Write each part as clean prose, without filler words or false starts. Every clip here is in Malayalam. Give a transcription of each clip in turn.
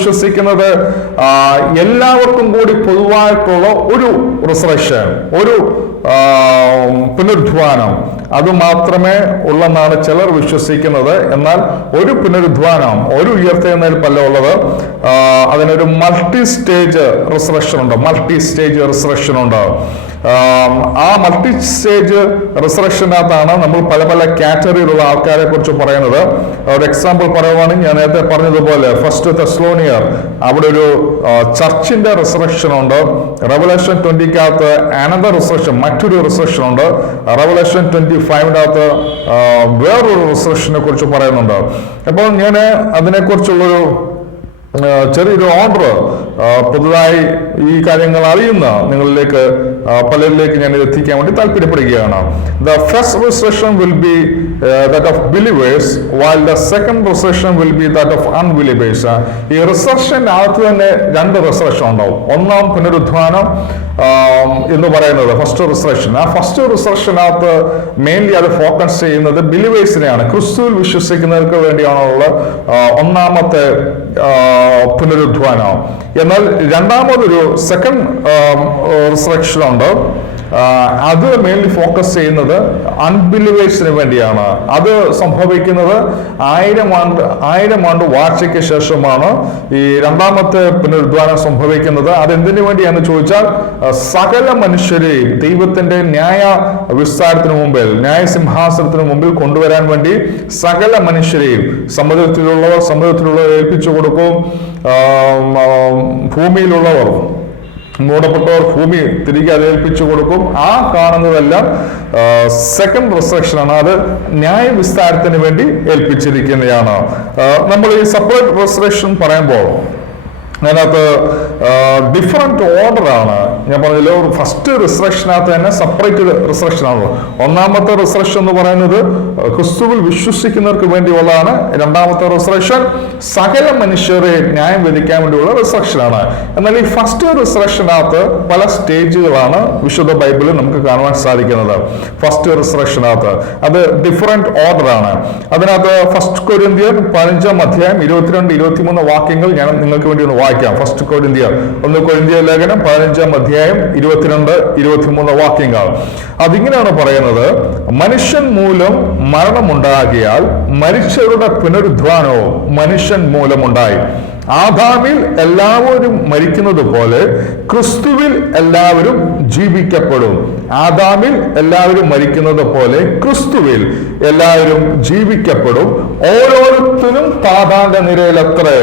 വിശ്വസിക്കുന്നത് എല്ലാവർക്കും കൂടി പൊതുവായിട്ടുള്ള ഒരു റിസറക്ഷൻ, ഒരു പുനരുദ്ധാനം അത് മാത്രമേ ഉള്ളെന്നാണ് ചിലർ വിശ്വസിക്കുന്നത്. എന്നാൽ ഒരു പുനരുദ്ധാനം, ഒരു ഉയർത്തെഴുന്നേൽപ്പല്ല ഉള്ളത്. അതിനൊരു മൾട്ടി സ്റ്റേജ് റിസറക്ഷൻ ഉണ്ട്. ആ മൾട്ടി സ്റ്റേജ് റിസറക്ഷനകത്താണ് നമ്മൾ പല പല കാറ്റഗറിയിലുള്ള ആൾക്കാരെ കുറിച്ച് പറയുന്നത്. ഒരു എക്സാമ്പിൾ പറയുവാണെങ്കിൽ ഞാൻ നേരത്തെ പറഞ്ഞതുപോലെ ഫസ്റ്റ് തെസ്സലോനിയർ, അവിടെ ഒരു ചർച്ചിന്റെ റിസറക്ഷൻ ഉണ്ട്. റെവലേഷൻ 20 അനദർ റിസറക്ഷൻ, മറ്റൊരു റിസറക്ഷൻ ഉണ്ട്. റെവലേഷൻ 25 വേറൊരു റിസറക്ഷനെ കുറിച്ച് പറയുന്നുണ്ട്. അപ്പോൾ ഞാൻ അതിനെക്കുറിച്ചുള്ളൊരു ചെറിയൊരു ഓർഡർ പുതുതായി ഈ കാര്യങ്ങൾ അറിയുന്ന നിങ്ങളിലേക്ക് പലരിലേക്ക് ഞാൻ ഇത് എത്തിക്കാൻ വേണ്ടി താല്പര്യപ്പെടുകയാണ്. The first resurrection will be that of believers, while the second resurrection will be that of unbelievers. ഈ റിസറക്ഷൻ അകത്ത് തന്നെ രണ്ട് റിസറക്ഷൻ ഉണ്ടാവും. ഒന്നാം പുനരുദ്ധാനം എന്ന് പറയുന്നത് ഫസ്റ്റ് റിസറക്ഷൻ. ആ ഫസ്റ്റ് റിസറക്ഷനകത്ത് മെയിൻലി അത് ഫോക്കസ് ചെയ്യുന്നത് ബിലീവേഴ്സിനെയാണ്, ക്രിസ്തുവിൽ വിശ്വസിക്കുന്നവർക്ക് വേണ്ടിയാണുള്ള ഒന്നാമത്തെ പുനരുദ്ധാനം. എന്നാൽ രണ്ടാമതൊരു സെക്കൻഡ് റിസറക്ഷൻ ഉണ്ട്. അത് മെയിൻലി ഫോക്കസ് ചെയ്യുന്നത് അൺബിലീവേഴ്സിന് വേണ്ടിയാണ്. അത് സംഭവിക്കുന്നത് 1000 ആണ്ട് വാഴ്ചയ്ക്ക് ശേഷമാണ് ഈ രണ്ടാമത്തെ പുനരുദ്ധാനം സംഭവിക്കുന്നത്. അതെന്തിനു വേണ്ടിയാണെന്ന് ചോദിച്ചാൽ സകല മനുഷ്യരെയും ദൈവത്തിന്റെ ന്യായ വിസ്താരത്തിന് മുമ്പിൽ, ന്യായസിംഹാസനത്തിന് മുമ്പിൽ കൊണ്ടുവരാൻ വേണ്ടി സകല മനുഷ്യരെയും സമുദ്രത്തിലുള്ളവർ ഏൽപ്പിച്ചു കൊടുക്കും. ഭൂമിയിലുള്ളവർ, മൂടപ്പെട്ടവർ ഭൂമി തിരികെ അത് ഏൽപ്പിച്ചു കൊടുക്കും. ആ കാണുന്നതെല്ലാം സെക്കൻഡ് റിസറക്ഷനാണ്. അത് ന്യായവിസ്താരത്തിന് വേണ്ടി ഏൽപ്പിച്ചിരിക്കുന്നതാണ്. നമ്മൾ ഈ സെപ്പറേറ്റ് റിസറക്ഷൻ പറയുമ്പോൾ അതിനകത്ത് ഡിഫറെന്റ് ഓർഡറാണ്. ഞാൻ പറഞ്ഞല്ലോ, ഫസ്റ്റ് റിസറക്ഷനകത്ത് തന്നെ സെപ്പറേറ്റ് റിസറക്ഷൻ ആണല്ലോ. ഒന്നാമത്തെ റിസറക്ഷൻ എന്ന് പറയുന്നത് ക്രിസ്തുവിൽ വിശ്വസിക്കുന്നവർക്ക് വേണ്ടിയുള്ളതാണ്. രണ്ടാമത്തെ റിസറക്ഷൻ സകല മനുഷ്യരെ ന്യായം വിധിക്കാൻ വേണ്ടിയുള്ള റിസറക്ഷനാണ്. എന്നാൽ ഈ ഫസ്റ്റ് റിസറക്ഷനകത്ത് പല സ്റ്റേജുകളാണ് വിശുദ്ധ ബൈബിളിൽ നമുക്ക് കാണുവാൻ സാധിക്കുന്നത്. ഫസ്റ്റ് റിസറക്ഷനകത്ത് അത് ഡിഫറെന്റ് ഓർഡറാണ്. അതിനകത്ത് ഫസ്റ്റ് കൊരിന്ത്യർ 15 22-23 വാക്യങ്ങൾ ഞാൻ നിങ്ങൾക്ക് വേണ്ടി ഒന്ന് വായിക്കാം. ഫസ്റ്റ് കൊരിന്ത്യർ 1 കൊരിന്ത്യർ ലേഖനം 15 22-23 വാക്യങ്ങൾ. അതിങ്ങനെയാണ് പറയുന്നത്: മനുഷ്യൻ മൂലം മരണമുണ്ടാകിയാൽ മരിച്ചവരുടെ പുനരുദ്ധാനവും മനുഷ്യൻ മൂലമുണ്ടായി. ആദാമിൽ എല്ലാവരും മരിക്കുന്നത് പോലെ ക്രിസ്തുവിൽ എല്ലാവരും ജീവിക്കപ്പെടും. ആദാമിൽ എല്ലാവരും മരിക്കുന്നത് പോലെ ക്രിസ്തുവിൽ എല്ലാവരും ജീവിക്കപ്പെടും. ഓരോരുത്തരും താതാന്റെ നിലയിലത്രേ.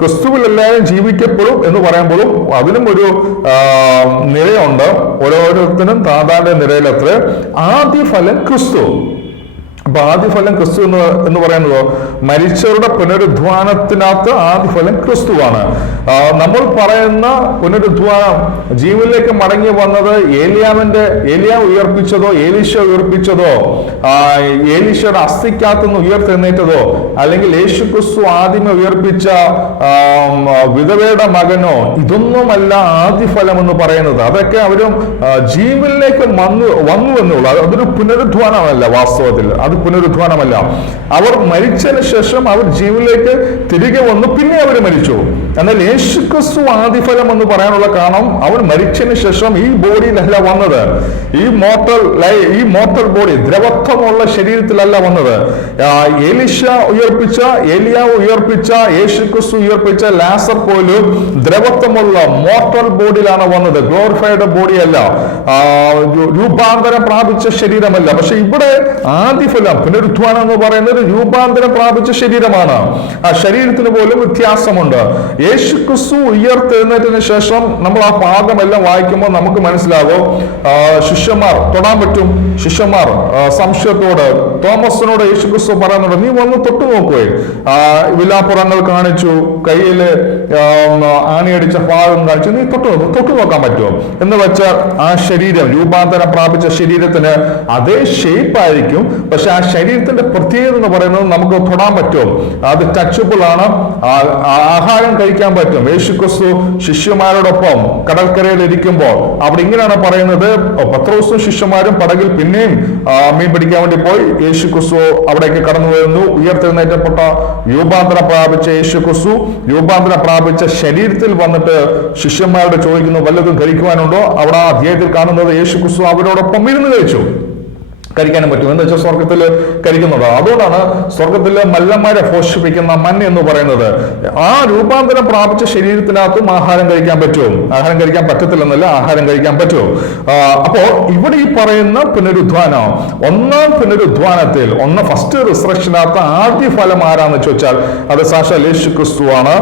ക്രിസ്തുവിൽ എല്ലാവരും ജീവിക്കപ്പെടും എന്ന് പറയുമ്പോഴും അതിനും ഒരു നിലയുണ്ട്. ഓരോരുത്തരും താതാന്റെ നിലയിലത്രേ. ആദ്യഫലം ക്രിസ്തു. അപ്പൊ ആദ്യഫലം ക്രിസ്തു എന്ന് പറയുന്നതോ മരിച്ചവരുടെ പുനരുദ്ധാനത്തിനകത്ത് ആദ്യഫലം ക്രിസ്തുവാണ്. നമ്മൾ പറയുന്ന പുനരുദ്ധാനം ജീവനിലേക്ക് മടങ്ങി വന്നത് ഏലിയാവ് ഉയർപ്പിച്ചതോ എലീശ ഉയർപ്പിച്ചതോ എലീശയുടെ അസ്ഥിക്കകത്തുനിന്ന് ഉയർത്തെഴുന്നേറ്റതോ അല്ലെങ്കിൽ യേശു ക്രിസ്തു ആദ്യമേ ഉയർപ്പിച്ച വിധവയുടെ മകനോ ഇതൊന്നുമല്ല ആദ്യഫലം എന്ന് പറയുന്നത്. അതൊക്കെ അവരും ജീവനിലേക്ക് വന്നു എന്നുള്ളൂ. അതൊരു പുനരുദ്ധാനമല്ല. വാസ്തവത്തിൽ അത് പുനരുദ്ധാനമല്ല. അവർ മരിച്ചതിന് ശേഷം അവർ ജീവനിലേക്ക് തിരികെ വന്നു, പിന്നെ അവർ മരിച്ചു. എന്നാൽ യേശു ക്രിസ്തു ആദിഫലം എന്ന് പറയാനുള്ള കാരണം അവൻ മരിച്ചതിന് ശേഷം ഈ ബോഡിയിലല്ല വന്നത്. ഈ മോർട്ടൽ ബോഡി, ദ്രവത്വമുള്ള ശരീരത്തിലല്ല വന്നത്. ഏലിയാവ് ഉയർപ്പിച്ച യേശു ക്രിസ്തു ഉയർപ്പിച്ച ലാസർ പോലും ദ്രവത്വമുള്ള മോർട്ടൽ ബോഡിയിലാണ് വന്നത്. ഗ്ലോറിഫൈഡ് ബോഡിയല്ല, രൂപാന്തരം പ്രാപിച്ച ശരീരമല്ല. പക്ഷെ ഇവിടെ ആദിഫലം പുനരുദ്ധാനം എന്ന് പറയുന്നത് രൂപാന്തരം പ്രാപിച്ച ശരീരമാണ്. ആ ശരീരത്തിന് പോലും വ്യത്യാസമുണ്ട്. യേശു ക്രിസ്തു ഉയർത്തെഴുന്നേറ്റതിന് ശേഷം നമ്മൾ ആ ഭാഗമെല്ലാം വായിക്കുമ്പോൾ നമുക്ക് മനസ്സിലാകും. ശിഷ്യന്മാർ തൊടാൻ പറ്റും. ശിഷ്യന്മാർ സംശയത്തോട് തോമസിനോട് യേശു ക്രിസ്തു പറയുന്നുണ്ട്, നീ വന്ന് തൊട്ടു നോക്കുവേ. വിലാപ്പുറങ്ങൾ കാണിച്ചു, കയ്യില് ആണിയടിച്ച ഭാഗം കാണിച്ചു, നീ തൊട്ടു നോക്കാൻ പറ്റുമോ എന്ന് വെച്ചാൽ ആ ശരീരം, രൂപാന്തരം പ്രാപിച്ച ശരീരത്തിന് അതേ ഷേപ്പ് ആയിരിക്കും, പക്ഷെ ആ ആ ശരീരത്തിന്റെ പ്രത്യേകത എന്ന് പറയുന്നത് നമുക്ക് തൊടാൻ പറ്റും, അത് ടച്ചബിൾ ആണ്, ആഹാരം കഴിക്കാൻ പറ്റും. യേശുക്രിസ്തു ശിഷ്യന്മാരോടൊപ്പം കടൽക്കരയിൽ ഇരിക്കുമ്പോൾ അവിടെ ഇങ്ങനെയാണ് പറയുന്നത്, പത്രോസും ശിഷ്യന്മാരും പടകിൽ പിന്നെയും മീൻ പിടിക്കാൻ വേണ്ടി പോയി. യേശുക്രിസ്തു അവിടേക്ക് കടന്നു വരുന്നു. ഉയർത്തെഴുന്നേറ്റപ്പെട്ട രൂപാന്തരം പ്രാപിച്ച യേശുക്രിസ്തു രൂപാന്തരം പ്രാപിച്ച ശരീരത്തിൽ വന്നിട്ട് ശിഷ്യന്മാരോട് ചോദിക്കുന്നു, വല്ലതും കഴിക്കുവാനുണ്ടോ? അവിടെ ആ അധ്യായത്തിൽ കാണുന്നത് യേശുക്രിസ്തു അവരോടൊപ്പം ഇരുന്ന് കഴിച്ചു. കഴിക്കാനും പറ്റും എന്ന് വെച്ചാൽ സ്വർഗത്തിൽ കഴിക്കുന്നത്. അതുകൊണ്ടാണ് സ്വർഗത്തിലെ മല്ലന്മാരെ പോഷിപ്പിക്കുന്ന മഞ്ഞ എന്ന് പറയുന്നത്. ആ രൂപാന്തരം പ്രാപിച്ച ശരീരത്തിനകത്തും ആഹാരം കഴിക്കാൻ പറ്റും. ആഹാരം കഴിക്കാൻ പറ്റത്തില്ലെന്നല്ല, ആഹാരം കഴിക്കാൻ പറ്റും. അപ്പോൾ ഇവിടെ ഈ പറയുന്ന പുനരുദ്ധാനം, ഒന്നാം പുനരുദ്ധാനത്തിൽ ഫസ്റ്റ് റിസറക്ഷനകത്ത് ആദ്യ ഫലം ആരാന്ന് ചോദിച്ചാൽ അത് സാക്ഷാൽ യേശുക്രിസ്തുവാണ്.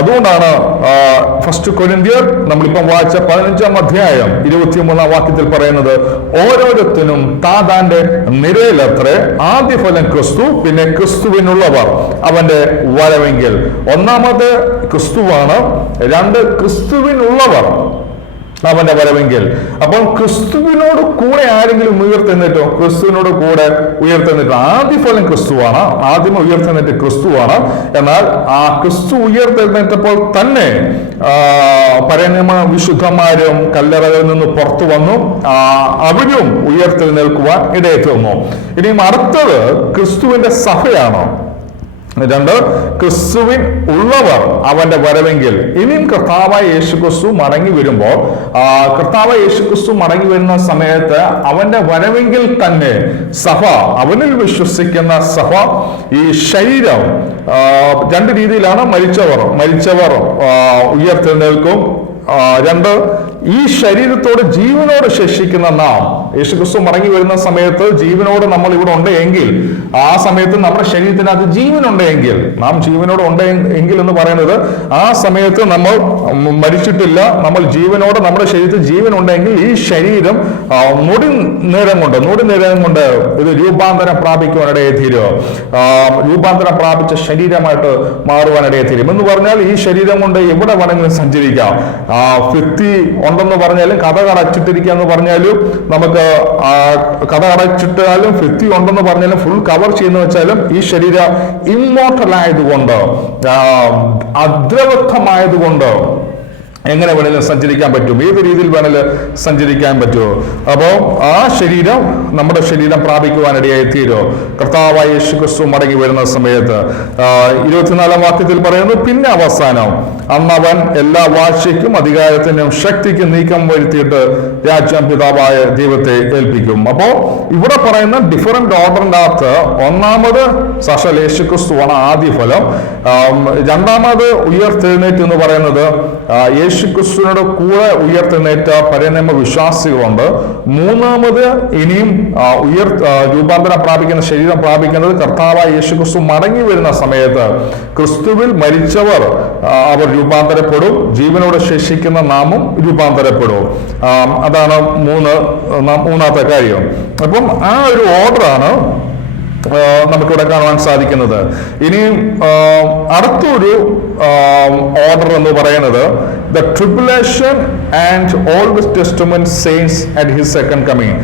അതുകൊണ്ടാണ് ഫസ്റ്റ് കൊരിന്ത്യർ നമ്മളിപ്പം വായിച്ച 15-ാം അധ്യായം 23-ാം വാക്യത്തിൽ പറയുന്നത്, ഓരോരുത്തരും താതാന്റെ നിരയിലത്രേ ആദ്യ ഫലം ക്രിസ്തു, പിന്നെ ക്രിസ്തുവിനുള്ളവർ അവന്റെ വരവെങ്കിൽ. ഒന്നാമത് ക്രിസ്തുവാണ്, രണ്ട് ക്രിസ്തുവിനുള്ളവർ അവന്റെ വരവെങ്കിൽ. അപ്പം ക്രിസ്തുവിനോട് കൂടെ ആരെങ്കിലും ഉയർത്തെന്നിട്ടോ? ക്രിസ്തുവിനോട് കൂടെ ഉയർത്തെന്നിട്ടോ? ആദ്യ ഫലം ക്രിസ്തുവാണ്, ആദ്യം ഉയർത്തെന്നിട്ട് ക്രിസ്തുവാണ്. എന്നാൽ ആ ക്രിസ്തു ഉയർത്തെഴുന്നേറ്റപ്പോൾ തന്നെ പരനിയമ വിശുദ്ധന്മാരും കല്ലറകളിൽ നിന്ന് പുറത്തു വന്നു, അവരും ഉയർത്തെഴുന്നേൽക്കുവാൻ ഇടയെത്തുന്നു. ഇനിയും അടുത്തത് ക്രിസ്തുവിന്റെ സഭയാണ്. രണ്ട്, ക്രിസ്തുവിൻ ഉള്ളവർ അവന്റെ വരവെങ്കിൽ. ഇനിയും കർത്താവായ യേശുക്രിസ്തു മടങ്ങി വരുമ്പോൾ, കർത്താവായ യേശുക്രിസ്തു മടങ്ങി വരുന്ന സമയത്ത് അവന്റെ വരവെങ്കിൽ തന്നെ സഭ, അവനിൽ വിശ്വസിക്കുന്ന സഭ, ഈ ശരീരം രണ്ട് രീതിയിലാണ്. മരിച്ചവർ ഉയർത്തെഴുന്നേൽക്കും. രണ്ട്, ഈ ശരീരത്തോട് ജീവനോട് ശേഷിക്കുന്ന നാം, യേശുക്രിസ്തു മടങ്ങി വരുന്ന സമയത്ത് ജീവനോട് നമ്മൾ ഇവിടെ ഉണ്ട് എങ്കിൽ, ആ സമയത്ത് നമ്മുടെ ശരീരത്തിനകത്ത് ജീവനുണ്ട് എങ്കിൽ, നാം ജീവനോട് ഉണ്ട് എങ്കിൽ എന്ന് പറയുന്നത് ആ സമയത്ത് നമ്മൾ മരിച്ചിട്ടില്ല, നമ്മൾ ജീവനോട്, നമ്മുടെ ശരീരത്തിൽ ജീവനുണ്ടെങ്കിൽ ഈ ശരീരം നൊടി നേരം കൊണ്ട് ഇത് രൂപാന്തരം പ്രാപിക്കുവാനിടയെ തീരും. രൂപാന്തരം പ്രാപിച്ച ശരീരമായിട്ട് മാറുവാനിടയെ തീരും. എന്ന് പറഞ്ഞാൽ ഈ ശരീരം കൊണ്ട് എവിടെ വേണമെങ്കിലും സഞ്ചരിക്കാം. ഭിത്തി ഉണ്ടെന്ന് പറഞ്ഞാലും, കഥ അടച്ചിട്ടിരിക്കുക എന്ന് പറഞ്ഞാലും, നമുക്ക് കഥ അടച്ചിട്ടാലും ഭിത്തി ഉണ്ടെന്ന് പറഞ്ഞാലും ഫുൾ കവർ ചെയ്യുന്ന വെച്ചാലും ഈ ശരീരം ഇമ്മോർട്ടൽ ആയതുകൊണ്ട്, അദ്രവത്വമായതുകൊണ്ട് എങ്ങനെ വേണേലും സഞ്ചരിക്കാൻ പറ്റും, ഏത് രീതിയിൽ വേണേലും സഞ്ചരിക്കാൻ പറ്റുമോ. അപ്പോൾ ആ ശരീരം നമ്മുടെ ശരീരം പ്രാപിക്കുവാനിടയായി തീരും കർത്താവായ യേശുക്രിസ്തു മടങ്ങി വരുന്ന സമയത്ത്. 24-ാം വാക്യത്തിൽ പറയുന്നു, പിന്നെ അവസാനം അന്നവൻ എല്ലാ വാഴ്ചയ്ക്കും അധികാരത്തിനും ശക്തിക്കും നീക്കം വരുത്തിയിട്ട് രാജ്യം പിതാവായ ദൈവത്തെ ഏൽപ്പിക്കും. അപ്പോ ഇവിടെ പറയുന്ന ഡിഫറന്റ് ഓർഡറിന്റെ അകത്ത് ഒന്നാമത് സാക്ഷാൽ യേശുക്രിസ്തുവാണ് ആദ്യ ഫലം. രണ്ടാമത് ഉയർത്തെഴുന്നേറ്റ് എന്ന് പറയുന്നത് യേശുക്രിസ്തുവിനോട് കൂടെ ഉയർത്തെഴുന്നേറ്റ പരനിയമ വിശ്വാസികളുണ്ട്. മൂന്നാമത് ഇനിയും രൂപാന്തരം പ്രാപിക്കുന്ന ശരീരം പ്രാപിക്കുന്നത് കർത്താവായ യേശുക്രിസ്തു മടങ്ങി വരുന്ന സമയത്ത് ക്രിസ്തുവിൽ മരിച്ചവർ അവർ രൂപാന്തരപ്പെടും, ജീവനോട് ശേഷിക്കുന്ന നാമും രൂപാന്തരപ്പെടും. അതാണ് മൂന്നാമത്തെ കാര്യം. അപ്പം ആ ഒരു ഓർഡറാണ് നമുക്കിവിടെ കാണുവാൻ സാധിക്കുന്നത്. ഇനിയും അടുത്തൊരു ഓർഡർ എന്ന് പറയുന്നത് the tribulation and all the testament saints at his second coming.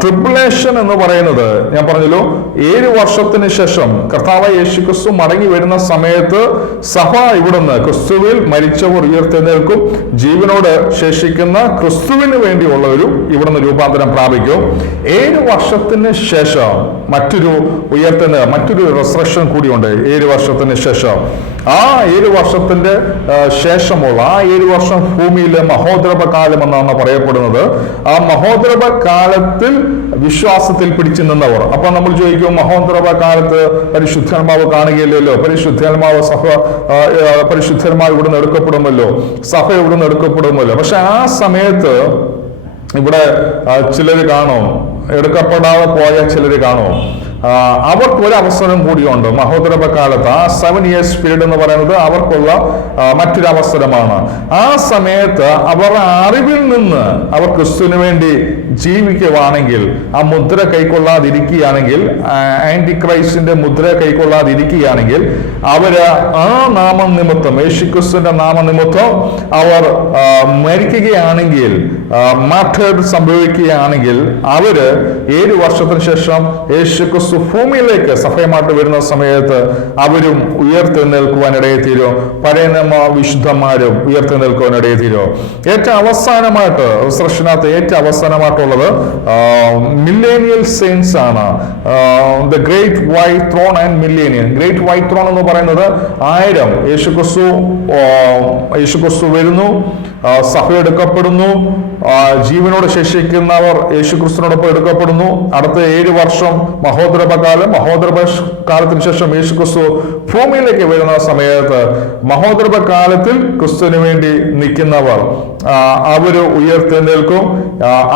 Tribulation എന്ന് പറയുന്നത് ഞാൻ പറഞ്ഞല്ലോ, 7 വർഷത്തിന് ശേഷം കർത്താവായ യേശുക്രിസ്തു മടങ്ങി വരുന്ന സമയത്ത് സഭ ഇവിടുന്ന് ക്രിസ്തുവിൽ മരിച്ചവർ ഉയർത്തെഴുന്നേൽക്കും, ജീവനോട് ശേഷിക്കുന്ന ക്രിസ്തുവിന് വേണ്ടിയുള്ള ഇവിടുന്ന് രൂപാന്തരം പ്രാപിക്കും. 7 വർഷത്തിന് ശേഷം മറ്റൊരു റിസറക്ഷൻ കൂടിയുണ്ട്. 7 വർഷത്തിന് ശേഷം, ആ 7 വർഷത്തിന്റെ ശേഷമുള്ള 7 വർഷം ഭൂമിയിലെ മഹോദ്രവ കാലം എന്നാണ് പറയപ്പെടുന്നത്. ആ മഹോദ്രവ കാലത്തിൽ വിശ്വാസത്തിൽ പിടിച്ചു നിന്നവർ. അപ്പൊ നമ്മൾ ചോദിക്കും, മഹോദ്രവ കാലത്ത് പരിശുദ്ധാത്മാവ് കാണുകയില്ലല്ലോ, പരിശുദ്ധന്മാർ ഇവിടുന്ന് എടുക്കപ്പെടുമല്ലോ, സഭ ഇവിടുന്ന് എടുക്കപ്പെടുമല്ലോ. പക്ഷെ ആ സമയത്ത് ഇവിടെ ചിലർ കാണും, എടുക്കപ്പെടാതെ പോയ ചിലർ കാണും. അവർക്ക് ഒരു അവസരം കൂടിയുണ്ട് മഹോദരവ കാലത്ത്. ആ 7 years പീരീഡ് എന്ന് പറയുന്നത് അവർക്കുള്ള മറ്റൊരു അവസരമാണ്. ആ സമയത്ത് അവരുടെ അറിവിൽ നിന്ന് അവർ ക്രിസ്തുവിന് വേണ്ടി ജീവിക്കുവാണെങ്കിൽ, ആ മുദ്ര കൈക്കൊള്ളാതിരിക്കുകയാണെങ്കിൽ, ആന്റി ക്രൈസ്റ്റിന്റെ മുദ്ര കൈക്കൊള്ളാതിരിക്കുകയാണെങ്കിൽ, അവര് ആ നാമനിമിത്തം, യേശുക്രിസ്തുവിന്റെ നാമനിമിത്തം അവർ മരിക്കുകയാണെങ്കിൽ, മാർട്ടേർഡ് സംഭവിക്കുകയാണെങ്കിൽ, അവര് 7 വർഷത്തിന് ശേഷം യേശുക്രിസ്തു യേശുക്രിസ്തു ഭൂമിയിലേക്ക് സഭയുമായിട്ട് വരുന്ന സമയത്ത് അവരും ഉയർത്തെഴുന്നേൽക്കുവാനിടയെ തീരും. പഴയ നിയമ വിശുദ്ധന്മാരും ഉയർത്തെഴുന്നേൽക്കുവാനിടയെ തീരും. ഏറ്റവും അവസാനമായിട്ട് റിസറക്ഷനകത്ത് ഏറ്റവും അവസാനമായിട്ടുള്ളത് മില്ലേനിയൽ സെയിൻസ് ആണ്. The great white throne and millennium. Great white throne എന്ന് പറയുന്നത് 1000 യേശുക്രിസ്തു വരുന്നു, സഭ എടുക്കപ്പെടുന്നു, ജീവനോട് ശേഷിക്കുന്നവർ യേശുക്രിസ്തുവിനോടൊപ്പം എടുക്കപ്പെടുന്നു. അടുത്ത 7 വർഷം മഹോദരപകാലം. മഹോദരപകാലത്തിന് ശേഷം യേശുക്രിസ്തു ഭൂമിയിലേക്ക് വരുന്ന സമയത്ത് മഹോദരപകാലത്തിൽ ക്രിസ്തുവിന് വേണ്ടി നിൽക്കുന്നവർ അവര് ഉയർത്തെഴുന്നേൽക്കും.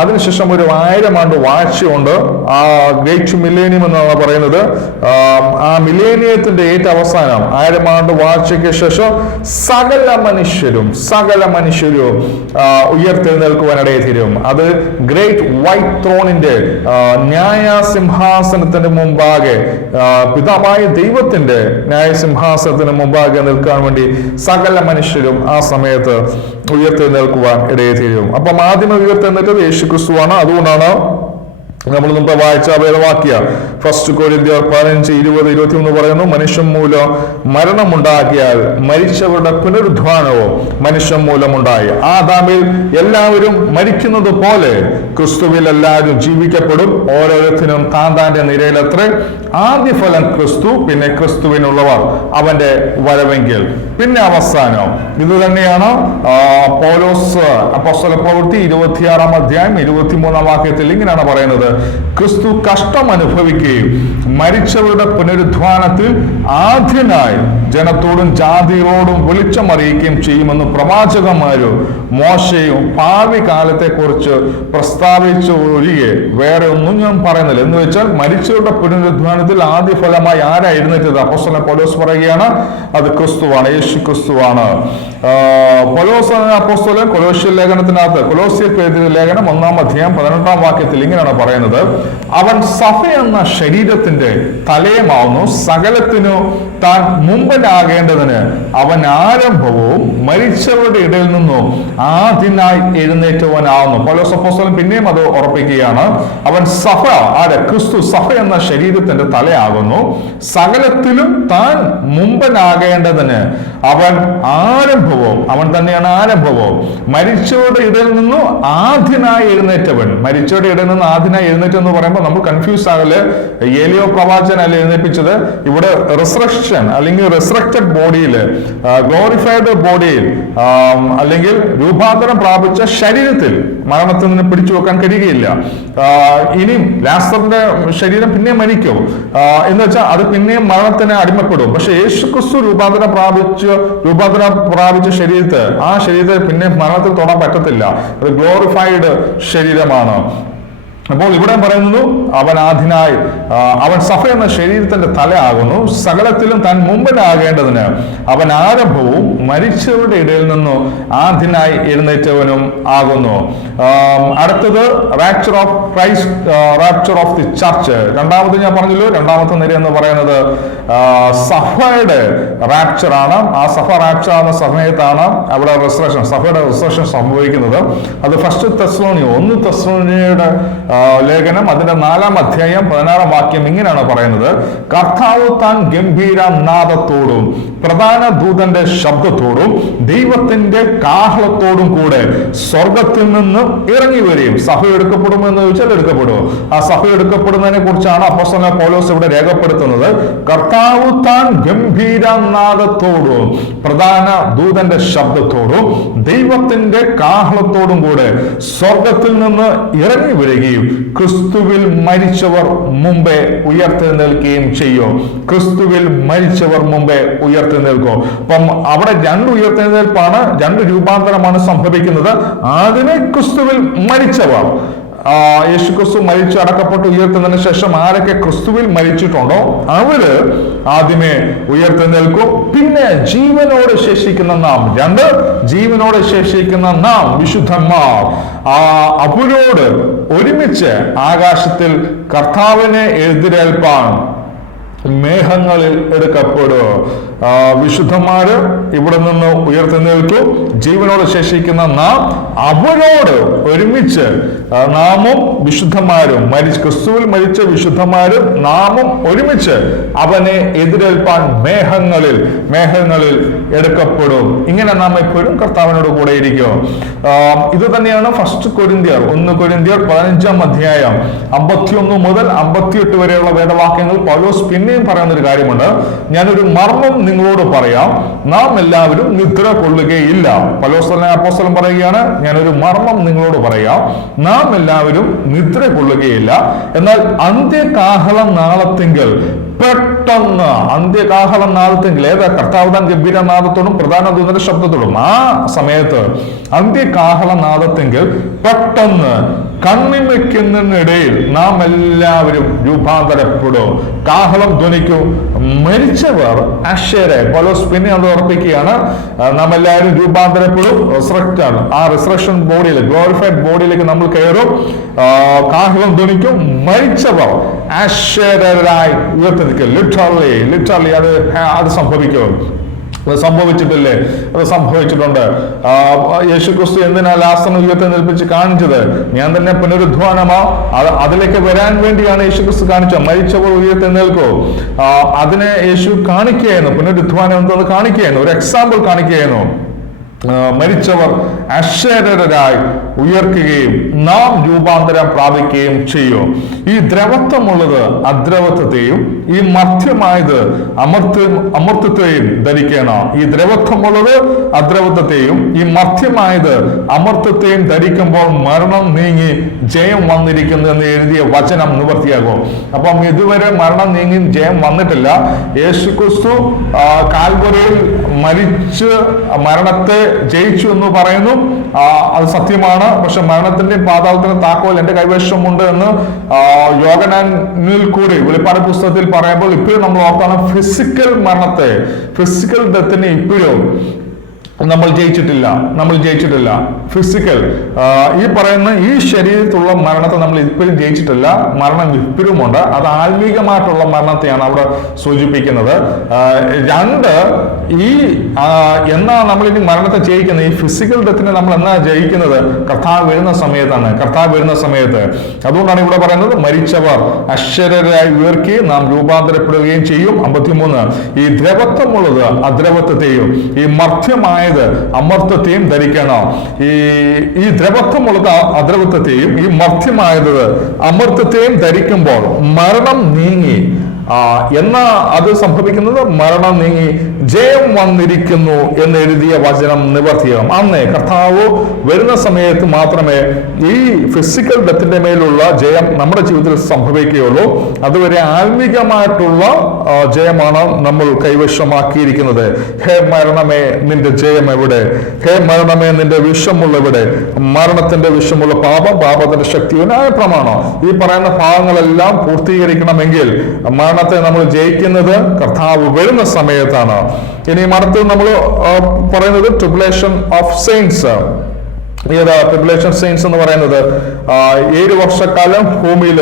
അതിനുശേഷം ഒരു 1000 ആണ്ട് വാഴ്ചയുണ്ട്. ആ ഗ്രേറ്റ് മില്ലേനിയം എന്നാണ് പറയുന്നത്. ആ മില്ലേനിയത്തിന്റെ ഏറ്റവും അവസാനം 1000 ആണ്ട് വാഴ്ചയ്ക്ക് ശേഷം സകല മനുഷ്യരും ഉയർത്തെഴുന്നേൽക്കുവാനിടയെ തീരും. അത് ഗ്രേറ്റ് വൈറ്റ് ത്രോണിന്റെ ന്യായസിംഹാസനത്തിന് മുമ്പാകെ, പിതാവായ ദൈവത്തിന്റെ ന്യായസിംഹാസനത്തിന് മുമ്പാകെ നിൽക്കാൻ വേണ്ടി സകല മനുഷ്യരും ആ സമയത്ത് ഉയർത്തെഴുന്നേൽക്കുവാൻ ഇടയെ തീരും. അപ്പം ആദ്യമേ ഉയർത്തെഴുന്നേറ്റത് യേശുക്രിസ്തുവാണ്. അതുകൊണ്ടാണ് നമ്മൾ മുമ്പ് വായിച്ച വേദവാക്യ 1 കൊരിന്ത്യർ 15:20-21 പറയുന്നു, മനുഷ്യൻ മൂലം മരണമുണ്ടാക്കിയാൽ മരിച്ചവരുടെ പുനരുദ്ധാനവും മനുഷ്യൻ മൂലമുണ്ടായി. ആദാമിൽ എല്ലാവരും മരിക്കുന്നത് പോലെ ക്രിസ്തുവിൽ എല്ലാവരും ജീവിക്കപ്പെടും. ഓരോരുത്തരും താന്റെ നിരയിലത്രേ. ആദ്യഫലം ക്രിസ്തു, പിന്നെ ക്രിസ്തുവിനുള്ളവർ അവന്റെ വരവെങ്കിൽ, പിന്നെ അവസാനം. ഇത് തന്നെയാണ് പൗലോസ് അപ്പോസ്തല പ്രവൃത്തി 26-ാം അധ്യായം 23-ാം വാക്യത്തിൽ ഇങ്ങനെയാണ് പറയുന്നത്, ക്രിസ്തു കഷ്ടം അനുഭവിക്കുകയും മരിച്ചവരുടെ പുനരുദ്ധാനത്തിൽ ആദ്യനായി ജനത്തോടും ജാതികളോടും വെളിച്ചം അറിയിക്കുകയും ചെയ്യുമെന്ന് പ്രവാചകന്മാരും മോശയും ഭാവി കാലത്തെ കുറിച്ച് പ്രസ്താവിച്ചു ഒഴികെ വേറെ ഒന്നും ഞാൻ പറയുന്നില്ല. എന്ന് വെച്ചാൽ മരിച്ചവരുടെ പുനരുദ്ധാനത്തിൽ ആദ്യ ഫലമായി ആരാ എഴുന്നേറ്റത്? അപ്പോസ്തലൻ പൗലോസ് പറയുകയാണ്, അത് ക്രിസ്തുവാണ്, യേശു ക്രിസ്തുവാണ്. പൗലോസ് അപ്പോസ്തലൻ കൊലോസ്യ ലേഖനത്തിനകത്ത്, കൊലോസ്യർക്ക് എഴുതിയ ലേഖനം 1-ാം അധ്യായം 18-ാം വാക്യത്തിൽ ഇങ്ങനെയാണ് പറയുന്നത്, അവൻ സഭ എന്ന ശരീരത്തിന്റെ തലയമാവുന്നു, സകലത്തിനു താൻ മുമ്പനാകേണ്ടതിന് അവൻ ആരംഭവും മരിച്ചവരുടെ ഇടയിൽ നിന്നും ആദ്യനായി എഴുന്നേറ്റവനാവുന്നു. പൗലോസ് അപ്പോസ്തലൻ പിന്നെയും അത് ഉറപ്പിക്കുകയാണ്. അവൻ സഭ, ക്രിസ്തു സഭ എന്ന ശരീരത്തിന്റെ തലയാകുന്നു, സകലത്തിലും താൻ മുമ്പനാകേണ്ടതിന് അവൻ ആരംഭവും, അവൻ തന്നെയാണ് ആരംഭവും, മരിച്ചവരുടെ ഇടയിൽ നിന്നും ആദ്യനായി എഴുന്നേറ്റവൻ. മരിച്ചവരുടെ ഇടയിൽ നിന്ന് ആദ്യനായി എഴുന്നേറ്റെന്ന് പറയുമ്പോൾ നമ്മൾ കൺഫ്യൂസ് ആകല്. ഏലിയോ പ്രവാചകൻ അല്ല എഴുന്നേൽപ്പിച്ചത്. ഇവിടെ റിസറക്ഷൻ അല്ലെങ്കിൽ റിസറക്റ്റഡ് ബോഡിയിൽ, ഗ്ലോറിഫൈഡ് ബോഡിയിൽ, അല്ലെങ്കിൽ രൂപാന്തരം പ്രാപിച്ച ശരീരത്തിൽ മരണത്തിൽ നിന്ന് പിടിച്ചു വെക്കാൻ കഴിയുകയില്ല. ഇനിയും ലാസറിന്റെ ശരീരം പിന്നെയും മരിക്കും എന്ന് വെച്ചാൽ അത് പിന്നെയും മരണത്തിന് അടിമപ്പെടും. പക്ഷെ യേശുക്രിസ്തു രൂപാന്തരം പ്രാപിച്ച ശരീരത്തെ, ആ ശരീരത്തെ പിന്നെ മരണത്തിൽ തൊടാൻ പറ്റത്തില്ല. അത് ഗ്ലോറിഫൈഡ് ശരീരമാണ്. അപ്പോൾ ഇവിടെ പറയുന്നു, അവൻ ആദ്യനായി, അവൻ സഭ എന്ന ശരീരത്തിന്റെ തലയാകുന്നു, സകലത്തിലും താൻ മുമ്പിലാകേണ്ടതിന് അവൻ ആരംഭവും മരിച്ചവരുടെ ഇടയിൽ നിന്നും ആദ്യനായി എഴുന്നേറ്റവനും ആകുന്നു. അടുത്തത് rapture of Christ, rapture of the church. രണ്ടാമത് ഞാൻ പറഞ്ഞല്ലോ, രണ്ടാമത്തെ നിര എന്ന് പറയുന്നത് സഭയുടെ റാപ്ചർ ആണ്. ആ സഭ റാപ്ചർ ആകുന്ന സമയത്താണ് അവിടെ റിസറക്ഷൻ, സഭയുടെ റിസറക്ഷൻ സംഭവിക്കുന്നത്. അത് 1 തെസ്സലോനിക്കയുടെ ലേഖനം അതിന്റെ 4-ാം അധ്യായം 16-ാം വാക്യം ഇങ്ങനെയാണ് പറയുന്നത്, കർത്താവ് താൻ ഗംഭീര നാദത്തോടും പ്രധാന ദൂതന്റെ ശബ്ദത്തോടും ദൈവത്തിന്റെ കാഹളത്തോടും കൂടെ സ്വർഗത്തിൽ നിന്ന് ഇറങ്ങി വരികയും. സഭ എടുക്കപ്പെടുമോ എന്ന് ചോദിച്ചാൽ എടുക്കപ്പെടുമോ? ആ സഭ എടുക്കപ്പെടുന്നതിനെ കുറിച്ചാണ് അപ്പോസ്തലൻ പൗലോസ് ഇവിടെ രേഖപ്പെടുത്തുന്നത്. കർത്താവ് താൻ ഗംഭീര നാദത്തോടും പ്രധാന ദൂതന്റെ ശബ്ദത്തോടും ദൈവത്തിന്റെ കാഹളത്തോടും കൂടെ സ്വർഗത്തിൽ നിന്ന് ഇറങ്ങി വരികയും ക്രിസ്തുവിൽ മരിച്ചവർ മുമ്പേ ഉയർത്തെഴുന്നേൽക്കുകയും ചെയ്യും. ക്രിസ്തുവിൽ മരിച്ചവർ മുമ്പേ ഉയർത്തെഴുന്നേൽക്കും. അപ്പം അവിടെ 2 ഉയർത്തെഴുന്നേൽപ്പാണ്, 2 രൂപാന്തരമാണ് സംഭവിക്കുന്നത്. ആദ്യമേ ക്രിസ്തുവിൽ മരിച്ചവർ, യേശുക്രിസ്തു മരിച്ചു അടക്കപ്പെട്ട് ഉയർത്തുന്നതിന് ശേഷം ആരൊക്കെ ക്രിസ്തുവിൽ മരിച്ചിട്ടുണ്ടോ അവര് ആദ്യമേ ഉയർത്തെഴുന്നേൽക്കും. പിന്നെ ജീവനോട് ശേഷിക്കുന്ന നാം, 2 ജീവനോട് ശേഷിക്കുന്ന നാം വിശുദ്ധന്മാർ അവരോട് ഒരുമിച്ച് ആകാശത്തിൽ കർത്താവിനെ എതിരേൽപ്പാൻ മേഘങ്ങളിൽ എടുക്കപ്പെടും. വിശുദ്ധന്മാര് ഇവിടെ നിന്ന് ഉയർത്തെഴുന്നേൽക്കും. ജീവനോട് ശേഷിക്കുന്ന നാം അവരോട് ഒരുമിച്ച്, നാമും വിശുദ്ധന്മാരും ക്രിസ്തുവിൽ മരിച്ച വിശുദ്ധന്മാരും നാമും ഒരുമിച്ച് അവനെ എതിരേൽപ്പാൻ മേഘങ്ങളിൽ എടുക്കപ്പെടും. ഇങ്ങനെ നാം എപ്പോഴും കർത്താവിനോട് കൂടെ ഇരിക്കും. ഇത് തന്നെയാണ് 1 കൊരിന്ത്യർ 15-ാം അധ്യായം 51 മുതൽ 58 വരെയുള്ള വേദവാക്യങ്ങൾ പൗലോസ് പിന്നെയും പറയുന്നൊരു കാര്യമുണ്ട്. ഞാനൊരു മർമ്മം നിങ്ങളോട് പറയാം, നാം എല്ലാവരും നിദ്ര കൊള്ളുകയില്ല. പൗലോസ് അപ്പോസ്തലൻ പറയുകയാണ്, ഞാനൊരു മർമ്മം നിങ്ങളോട് പറയാം, നാം എല്ലാവരും നിദ്ര കൊള്ളുകയില്ല. എന്നാൽ അന്ത്യകാഹളം നാളത്തിങ്കൽ പെട്ടെന്ന്, അന്ത്യകാഹളം നാദത്തെങ്കിൽ, ഏതാ? കർത്താവുതാൻ ഗംഭീരനാദത്തോടും പ്രധാന ദൂതന്റെ ശബ്ദത്തോടും. ആ സമയത്ത് അന്ത്യകാഹള നാദത്തെങ്കിൽ പെട്ടെന്ന് കണ്ണിമയ്ക്കുന്നതിനിടയിൽ നാം എല്ലാവരും രൂപാന്തരപ്പെടും. കാഹളം ധ്വനിക്കും, മരിച്ചവർ അക്ഷരെ. പൗലോസ് പിന്നെ അത് ഉറപ്പിക്കുകയാണ്, നാം എല്ലാവരും രൂപാന്തരപ്പെടും. ആ റിസറക്ഷൻ ബോഡിയിൽ, ഗ്ലോറിഫൈഡ് ബോഡിയിലേക്ക് നമ്മൾ കയറും. കാഹളം ധ്വനിക്കും, മരിച്ചവർ അക്ഷരരായി ഉയർത്തി നിൽക്കും. ലിറ്ററലി അത് സംഭവിക്കും. അത് സംഭവിച്ചിട്ടില്ലേ? അത് സംഭവിച്ചിട്ടുണ്ട്. യേശുക്രിസ്തു എന്തിനാ ലാസറിനെ ഉയർത്തെഴുന്നേൽപ്പിച്ച് കാണിച്ചത്? ഞാൻ തന്നെ പുനരുദ്ധാനമാ, അതിലേക്ക് വരാൻ വേണ്ടിയാണ് യേശുക്രിസ്തു കാണിച്ചത്. മരിച്ചവർ ഉയർത്തെഴുന്നേൽക്കോ, അതിനെ യേശു കാണിക്കുകയായിരുന്നു. പുനരുദ്ധാനം എന്നത് കാണിക്കുകയായിരുന്നു, ഒരു എക്സാമ്പിൾ കാണിക്കുകയായിരുന്നു. മരിച്ചവർ അക്ഷരരായി ഉയർക്കുകയും നാം രൂപാന്തരം പ്രാപിക്കുകയും ചെയ്യും. ഈ ദ്രവത്വമുള്ളത് അദ്രവത്വത്തെയും ഈ മർത്യമായത് അമർത്യത്തെയും ധരിക്കണം. ഈ ദ്രവത്വമുള്ളത് അദ്രവത്വത്തെയും ഈ മർത്യമായത് അമർത്യത്തെയും ധരിക്കുമ്പോൾ മരണം നീങ്ങി ജയം വന്നിരിക്കുന്നു എന്ന് എഴുതിയ വചനം നിവർത്തിയാകും. അപ്പം ഇതുവരെ മരണം നീങ്ങി ജയം വന്നിട്ടില്ല. യേശുക്രിസ്തു കാൽവരിയിൽ മരിച്ച് മരണത്തെ ജയിച്ചു എന്ന് പറയുന്നു. അത് സത്യമാണ്. പക്ഷെ മരണത്തിന്റെയും പാതാളത്തിന്റെയും താക്കോൽ എന്റെ കൈവശമുണ്ട് എന്ന് യോഹന്നാനിൽ കൂടി വെളിപ്പാട് പുസ്തകത്തിൽ പറയുമ്പോൾ ഇപ്പോഴും നമ്മൾ ഓർക്കണം, ഫിസിക്കൽ മരണത്തെ, ഫിസിക്കൽ ഡെത്തിനെ ഇപ്പോഴും നമ്മൾ ജയിച്ചിട്ടില്ല. ഫിസിക്കൽ ഈ പറയുന്ന ഈ ശരീരത്തിലുള്ള മരണത്തെ നമ്മൾ ഇപ്പോഴും ജയിച്ചിട്ടില്ല. മരണം ഇപ്പോഴുമുണ്ട്. അത് ആത്മീകമായിട്ടുള്ള മരണത്തെയാണ് അവിടെ സൂചിപ്പിക്കുന്നത്. എന്നാ നമ്മൾ ഇനി മരണത്തെ ജയിക്കുന്നത്? ഈ ഫിസിക്കൽ ഡെത്തിനെ നമ്മൾ എന്നാ ജയിക്കുന്നത്? കർത്താവ് വരുന്ന സമയത്ത്. അതുകൊണ്ടാണ് ഇവിടെ പറയുന്നത്, മരിച്ചവർ അക്ഷരരായി ഉയർക്കുകയും നാം രൂപാന്തരപ്പെടുകയും ചെയ്യും. 53, ഈ ദ്രവത്വമുള്ളത് അദ്രവത്വത്തെയും ഈ മർത്യമായ അമർത്യത്തെയും ധരിക്കണം. ഈ ദ്രവത്വമുള്ളത് അദ്രവത്വത്തെയും ഈ മർത്യമായത് അമർത്യത്തെയും ധരിക്കുമ്പോൾ മരണം നീങ്ങി. എന്നാ അത് സംഭവിക്കുന്നത്? മരണം നീങ്ങി ജയം വന്നിരിക്കുന്നു എന്ന് എഴുതിയ വചനം നിവർത്തിയാകും. അന്നേ കർത്താവ് വരുന്ന സമയത്ത് മാത്രമേ ഈ ഫിസിക്കൽ ഡെത്തിന്റെ മേലുള്ള ജയം നമ്മുടെ ജീവിതത്തിൽ സംഭവിക്കുകയുള്ളൂ. അതുവരെ ആത്മീകമായിട്ടുള്ള ജയമാണ് നമ്മൾ കൈവശമാക്കിയിരിക്കുന്നത്. ഹേ മരണമേ, നിന്റെ ജയം എവിടെ? ഹേ മരണമേ, നിന്റെ വിഷമുള്ള എവിടെ? മരണത്തിന്റെ വിഷമുള്ള പാപത്തിന്റെ ശക്തിയുനായ പ്രമാണം. ഈ പറയുന്ന ഭാഗങ്ങളെല്ലാം പൂർത്തീകരിക്കണമെങ്കിൽ മരണത്തെ നമ്മൾ ജയിക്കുന്നത് കർത്താവ് വരുന്ന സമയത്താണ്. ഇനി അടുത്തത് നമ്മൾ പറയുന്നത് tribulation of saints. Tribulation saints എന്ന് പറയുന്നത് 7 വർഷക്കാലം ഭൂമിയിൽ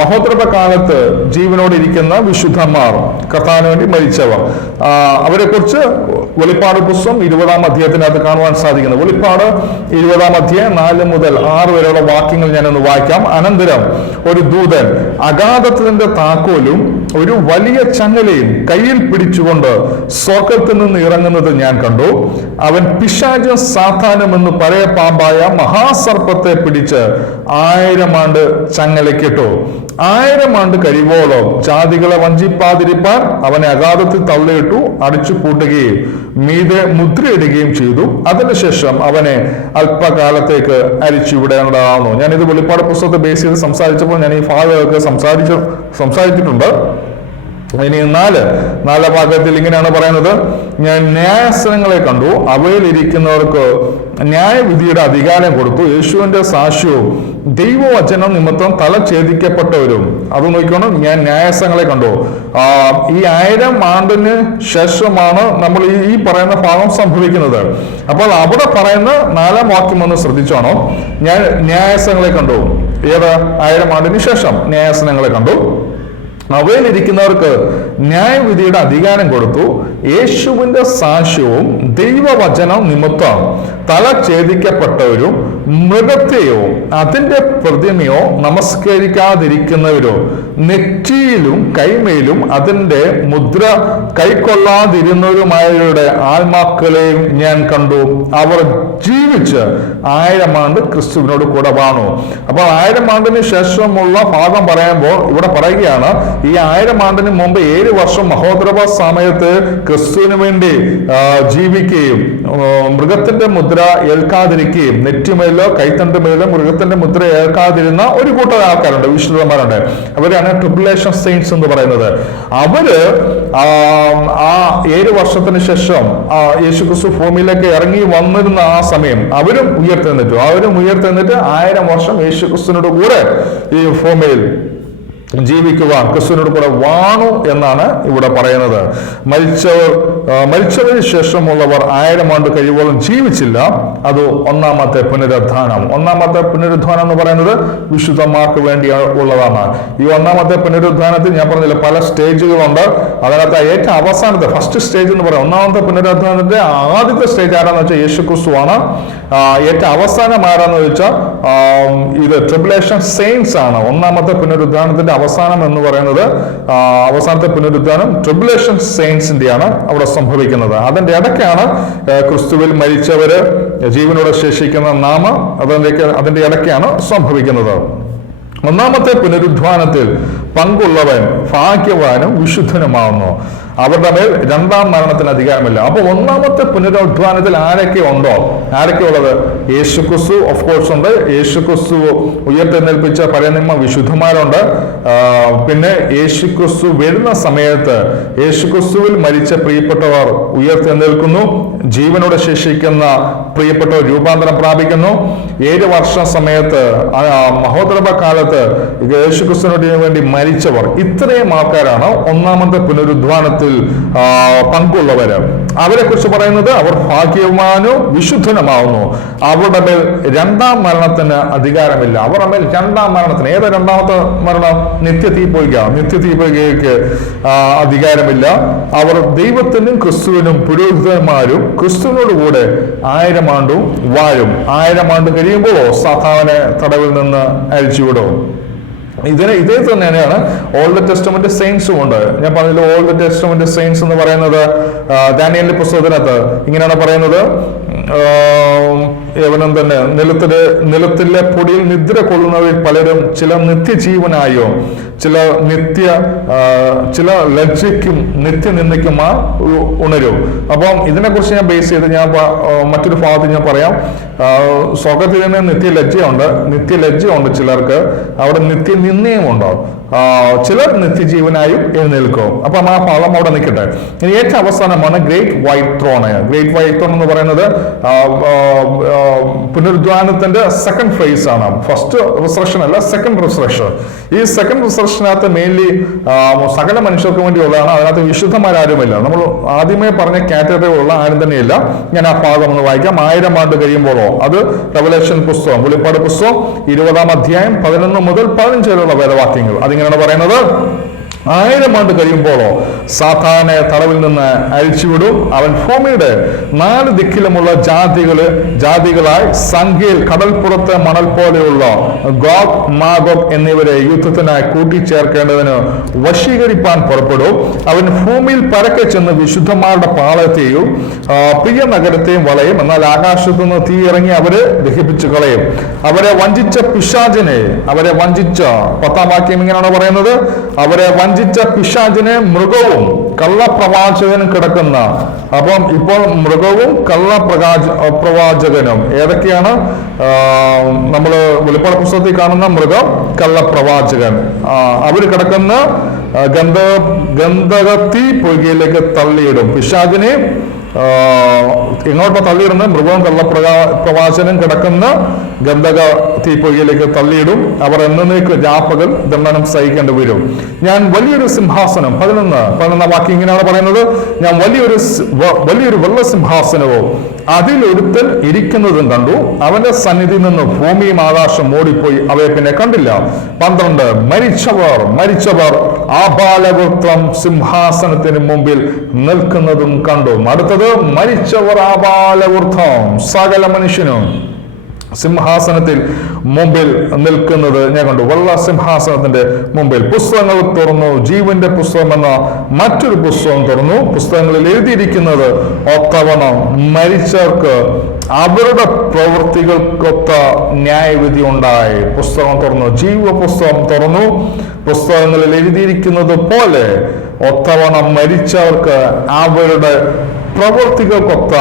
മഹോദ്രവ കാലത്ത് ജീവനോട് ഇരിക്കുന്ന വിശുദ്ധന്മാർ, കർത്താവിന് വേണ്ടി മരിച്ചവർ, അവരെ കുറിച്ച് വെളിപ്പാട് പുസ്തകം 20-ാം അധ്യായത്തിനകത്ത് കാണുവാൻ സാധിക്കുന്നത്. വെളിപ്പാട് 20-ാം അധ്യായം 4 മുതൽ 6 വരെയുള്ള വാക്യങ്ങൾ ഞാനൊന്ന് വായിക്കാം. അനന്തരം ഒരു ദൂതൻ അഗാധത്തിന്റെ താക്കോലും ഒരു വലിയ ചങ്ങലയും കയ്യിൽ പിടിച്ചുകൊണ്ട് സ്വർഗ്ഗത്തിൽ നിന്ന് ഇറങ്ങുന്നത് ഞാൻ കണ്ടു. അവൻ പിശാചും സാത്താനും എന്ന് പഴയ പാമ്പായ മഹാസർപ്പത്തെ പിടിച്ച് 1000 ആണ്ട് ചങ്ങലക്കിട്ടു. 1000 ആണ്ട് കഴിവോളം ജാതികളെ വഞ്ചിപ്പാതിരിപ്പാൻ അവനെ അഗാധത്തിൽ തള്ളിയിട്ടു, അടിച്ചു പൂട്ടുകയും മീതെ മുദ്രയിടുകയും ചെയ്തു. അതിനുശേഷം അവനെ അല്പകാലത്തേക്ക് അരിച്ചുവിടേണ്ടതാവുന്നു. ഞാനിത് വെളിപ്പാട് പുസ്തകത്തെ ബേസ് ചെയ്ത് സംസാരിച്ചപ്പോൾ ഞാൻ ഈ ഭാഗമൊക്കെ സംസാരിച്ചിട്ടുണ്ട്. ഇനി 4 ഭാഗത്തിൽ ഇങ്ങനെയാണ് പറയുന്നത്, ഞാൻ ന്യായാസനങ്ങളെ കണ്ടു, അവയിൽ ഇരിക്കുന്നവർക്ക് ന്യായവിധിയുടെ അധികാരം കൊടുത്തു. യേശുവിന്റെ സാക്ഷ്യവും ദൈവവചനം നിമിത്തം തല ഛേദിക്കപ്പെട്ടവരും. അത് നോക്കിക്കോണം, ഞാൻ ന്യായാസനങ്ങളെ കണ്ടു. ഈ 1000 ആണ്ടിന് ശേഷമാണ് നമ്മൾ ഈ പറയുന്ന ഭാഗം സംഭവിക്കുന്നത്. അപ്പോൾ അവിടെ പറയുന്ന 4-ാം വാക്യം ഒന്ന് ശ്രദ്ധിച്ചോണം. ഞാൻ ന്യായാസനങ്ങളെ കണ്ടു. ഏത് 1000 ആണ്ടിന് ശേഷം ന്യായാസനങ്ങളെ കണ്ടു. അവയിലിരിക്കുന്നവർക്ക് ന്യായവിധിയുടെ അധികാരം കൊടുത്തു. യേശുവിന്റെ സാക്ഷ്യവും ദൈവവചനം നിമിത്തം തല ഛേദിക്കപ്പെട്ടവരും മൃഗത്തെയോ അതിന്റെ പ്രതിമയോ നമസ്കരിക്കാതിരിക്കുന്നവരോ നെറ്റിയിലും കൈമേലും അതിന്റെ മുദ്ര കൈക്കൊള്ളാതിരുന്നവരുമായവരുടെ ആത്മാക്കളെയും ഞാൻ കണ്ടു. അവർ ജീവിച്ച് 1000 ആണ്ട് ക്രിസ്തുവിനോട് കൂടെ വാണു. അപ്പോൾ 1000 ആണ്ടിന് ശേഷമുള്ള ഭാഗം പറയുമ്പോൾ ഇവിടെ പറയുകയാണ്, ഈ 1000 ആണ്ടിന് മുമ്പ് 7 വർഷം മഹോദ്രവ സമയത്ത് ക്രിസ്തുവിന് വേണ്ടി ജീവിക്കുകയും മൃഗത്തിന്റെ മുദ്ര ഏൽക്കാതിരിക്കുകയും നെറ്റിമേലോ കൈത്തണ്ടുമേലോ മൃഗത്തിന്റെ മുദ്ര ഏൽക്കാതിരുന്ന ഒരു കൂട്ടം ആൾക്കാരുണ്ട്, വിശുദ്ധന്മാരുണ്ട്. അവരാണ് ട്രിബുലേഷൻ സെയിന്റ്സ് എന്ന് പറയുന്നത്. അവര് ആ 7 വർഷത്തിന് ശേഷം യേശുക്രിസ്തു ഭൂമിയിലേക്ക് ഇറങ്ങി വന്നിരുന്ന ആ സമയം അവരും ഉയർത്തെഴുന്നേറ്റു. 1000 വർഷം യേശുക്രിസ്തുവിനോട് കൂടെ ഈ ഭൂമിയിൽ ജീവിക്കുവാൻ ക്രിസ്തുവിനോട് കൂടെ വാണു എന്നാണ് ഇവിടെ പറയുന്നത്. മരിച്ചതിന് ശേഷമുള്ളവർ 1000 ആണ്ട് കഴിയുമ്പോഴും ജീവിച്ചില്ല. അത് ഒന്നാമത്തെ പുനരുദ്ധാനം. ഒന്നാമത്തെ പുനരുദ്ധാനം എന്ന് പറയുന്നത് വിശുദ്ധന്മാർക്ക് വേണ്ടി ഉള്ളതാണ്. ഈ ഒന്നാമത്തെ പുനരുദ്ധാനത്തിൽ ഞാൻ പറഞ്ഞില്ല, പല സ്റ്റേജുകളുണ്ട്. അതിനകത്ത് ഏറ്റവും അവസാനത്തെ ഫസ്റ്റ് സ്റ്റേജ് എന്ന് പറയാം. ഒന്നാമത്തെ പുനരുദ്ധാനത്തിന്റെ ആദ്യത്തെ സ്റ്റേജ് ആരാന്ന് വെച്ചാൽ യേശുക്രിസ്തു ആണ്. ഏറ്റവും അവസാനം ആരാന്ന് വെച്ചാൽ ഇത് ട്രിബുലേഷൻ സെയിന്റ്സ് ആണ്. ഒന്നാമത്തെ പുനരുദ്ധാനത്തിന്റെ അവസാനം എന്ന് പറയുന്നത്, അവസാനത്തെ പുനരുദ്ധാനം ട്രിബുലേഷൻ സെയിന്റ്സിന്റെയാണ് അവിടെ സംഭവിക്കുന്നത്. അതിന്റെ ഇടയ്ക്കാണ് ക്രിസ്തുവിൽ മരിച്ചവര് ജീവനോടെ ശേഷിക്കുന്ന നാമം, അതിന്റെ ഇടയ്ക്കാണ് സംഭവിക്കുന്നത്. ഒന്നാമത്തെ പുനരുദ്ധാനത്തിൽ പങ്കുള്ളവൻ ഭാഗ്യവാനും വിശുദ്ധനുമാവുന്നു. അവരുടെ മേൽ രണ്ടാം മരണത്തിന് അധികാരമില്ല. അപ്പൊ ഒന്നാമത്തെ പുനരുദ്ധാനത്തിൽ ആരൊക്കെ ഉണ്ടോ? ആരൊക്കെ ഉള്ളത്? യേശുക്രിസ്തു ഓഫ് കോഴ്സ് ഉണ്ട്. യേശുക്രിസ്തു ഉയർത്തെഴുന്നേൽപ്പിച്ച പരനിമ്മ വിശുദ്ധന്മാരുണ്ട്. പിന്നെ യേശുക്രിസ്തു വരുന്ന സമയത്ത് യേശുക്രിസ്തുവിൽ മരിച്ച പ്രിയപ്പെട്ടവർ ഉയർത്തെഴുന്നേൽക്കുന്നു. ജീവനോടെ ശേഷിക്കുന്ന പ്രിയപ്പെട്ടവർ രൂപാന്തരം പ്രാപിക്കുന്നു. 7 വർഷ സമയത്ത് മഹോദരബ കാലത്ത് യേശുക്രിസ്തുവിനോട് വേണ്ടി മരിച്ചവർ, ഇത്രയും ആൾക്കാരാണ് ഒന്നാമത്തെ പുനരുദ്ധാനത്തിൽ പങ്കുള്ളവര്. അവരെ കുറിച്ച് പറയുന്നത് അവർ ഭാഗ്യവാനും വിശുദ്ധനുമാവുന്നു. അവരുടെ മേൽ രണ്ടാം മരണത്തിന് അധികാരമില്ല. അവരുടെ മേൽ രണ്ടാം മരണത്തിന്, ഏത് രണ്ടാമത്തെ മരണം? നിത്യതീപയ്ക്ക് അധികാരമില്ല. അവർ ദൈവത്തിനും ക്രിസ്തുവിനും പുരോഹിതന്മാരും ക്രിസ്തുവിനോട് കൂടെ 1000 ആണ്ടും വാഴും. 1000 ആണ്ട് കഴിയുമ്പോഴോ സാത്താനെ തടവിൽ നിന്ന് അഴിച്ചുവിടും. ഇതേ തന്നെയാണ് ഓൾഡ് ടെസ്റ്റമെന്റ് സെയിൻസും ഉണ്ട്. ഞാൻ പറഞ്ഞല്ലോ, ഓൾഡ് ടെസ്റ്റമെന്റ് സെയിൻസ് എന്ന് പറയുന്നത് ദാനിയേലിന്റെ പുസ്തകത്തിനകത്ത് ഇങ്ങനെയാണ് പറയുന്നത്. ഏവനും തന്നെ നിലത്തിലെ പൊടിയിൽ നിദ്ര കൊള്ളുന്നവരിൽ പലരും ചില നിത്യജീവനായോ ചില ലജ്ജയ്ക്കും നിത്യനിന്ദയ്ക്കുമാ ഉണരും. അപ്പം ഇതിനെക്കുറിച്ച് ഞാൻ ബേസ് ചെയ്ത് ഞാൻ മറ്റൊരു ഭാഗത്ത് ഞാൻ പറയാം. സ്വർഗത്തിൽ തന്നെ നിത്യലജ്ജയുണ്ട് ചിലർക്ക്, അവിടെ നിത്യനിന്ദയും ഉണ്ടാവും. ചിലർ നിത്യജീവനായും എഴുന്നേൽക്കും. അപ്പം ആ ഭാഗം അവിടെ നിൽക്കട്ടെ. ഇനി ഏറ്റവും അവസാനമാണ് great white throne. Great white throne എന്ന് പറയുന്നത് പുനരുദ്ധാനത്തിന്റെ സെക്കൻഡ് ഫേസ് ആണ്. ഫസ്റ്റ് റിസറക്ഷൻ അല്ല, സെക്കൻഡ് റിസറക്ഷൻ. ഈ സെക്കൻഡ് റിസറക്ഷനകത്ത് മെയിൻലി സകല മനുഷ്യർക്ക് വേണ്ടിയുള്ളതാണ്. അതിനകത്ത് വിശുദ്ധന്മാരാരുമില്ല. നമ്മൾ ആദ്യമേ പറഞ്ഞ കാറ്റഗറി ഉള്ള ആരും തന്നെയില്ല. ഞാൻ ആ ഭാഗം ഒന്ന് വായിക്കാം. 1000 ആണ്ട് കഴിയുമ്പോഴോ, അത് റെവലേഷൻ പുസ്തകം, വെളിപ്പാട് പുസ്തകം 20-ാം അധ്യായം 11 മുതൽ 15 വരെയുള്ള വേദവാക്യങ്ങൾ. അതിങ്ങനെയാണ് പറയുന്നത്. 1000 ആണ്ട് കഴിയുമ്പോഴോ സാത്താനെ തടവിൽ നിന്ന് അഴിച്ചുവിടും. അവൻ ഭൂമിയുടെ 4 ദിക്കിലുമുള്ള ജാതികളായി സംഖ്യയിൽ കടൽപ്പുറത്തെ മണൽ പോലെയുള്ള ഗോഗ് മാഗോഗ് എന്നിവരെ യുദ്ധത്തിനായി കൂട്ടിച്ചേർക്കേണ്ടതിന് വശീകരിപ്പാൻ പുറപ്പെടും. അവൻ ഭൂമിയിൽ പരക്കെ ചെന്ന് വിശുദ്ധന്മാരുടെ പാളയത്തെയും പ്രിയ നഗരത്തെയും വളയും. എന്നാൽ ആകാശത്തു നിന്ന് തീ ഇറങ്ങി അവരെ ദഹിപ്പിച്ചു കളയും. അവരെ വഞ്ചിച്ച 10-ാം വാക്യം ഇങ്ങനെയാണ് പറയുന്നത്. അവരെ വഞ്ചിച്ച പിശാചിനെ മൃഗവും കള്ളപ്രവാചകനും കിടക്കുന്ന. അപ്പം ഇപ്പോൾ മൃഗവും കള്ളപ്രവാചകനും ഏതൊക്കെയാണ്? നമ്മൾ വെളിപ്പാട് പുസ്തകത്തിൽ കാണുന്ന മൃഗം, കള്ളപ്രവാചകൻ, അവർ കിടക്കുന്ന ഗന്ധകത്തീ പൊയ്കയിലേക്ക് തള്ളിയിടും. പിശാചിനെ എങ്ങോട്ടോ തള്ളിയിടുന്ന മൃഗവും കള്ളപ്രവാചനും കിടക്കുന്ന ഗന്ധക തീപ്പൊയ്യിലേക്ക് തള്ളിയിടും. അവർ എന്നേക്ക് രാപ്പകൽ ദണ്ഡനം സഹിക്കേണ്ടി വരും. ഞാൻ വലിയൊരു സിംഹാസനം 11 വാക്യം ഇങ്ങനെയാണ് പറയുന്നത്. ഞാൻ വലിയൊരു വെള്ള സിംഹാസനവും അതിലൊരുത്തൻ ഇരിക്കുന്നതും കണ്ടു. അവന്റെ സന്നിധിയിൽ നിന്ന് ഭൂമിയും ആകാശം ഓടിപ്പോയി, അവയെ പിന്നെ കണ്ടില്ല. 12 മരിച്ചവർ ആബാലവൃത്തം സിംഹാസനത്തിന് മുമ്പിൽ നിൽക്കുന്നതും കണ്ടു. അടുത്തത് മരിച്ചവർ ആബാലവൃത്തം സകല മനുഷ്യനും സിംഹാസനത്തിൽ മുമ്പിൽ നിൽക്കുന്നത് ഞാൻ കണ്ടു. വെള്ള സിംഹാസനത്തിന്റെ മുമ്പിൽ പുസ്തകങ്ങൾ തുറന്നു. ജീവന്റെ പുസ്തകം എന്ന മറ്റൊരു പുസ്തകം തുറന്നു. പുസ്തകങ്ങളിൽ എഴുതിയിരിക്കുന്നത് ഒത്തവണ്ണം മരിച്ചവർക്ക് അവരുടെ പ്രവൃത്തികൾക്കൊത്ത ന്യായവിധി ഉണ്ടായി. പുസ്തകം തുറന്നു, ജീവപുസ്തകം തുറന്നു. പുസ്തകങ്ങളിൽ എഴുതിയിരിക്കുന്നത് പോലെ ഒത്തവണ്ണം മരിച്ചവർക്ക് അവരുടെ പ്രവൃത്തികൾക്കൊത്ത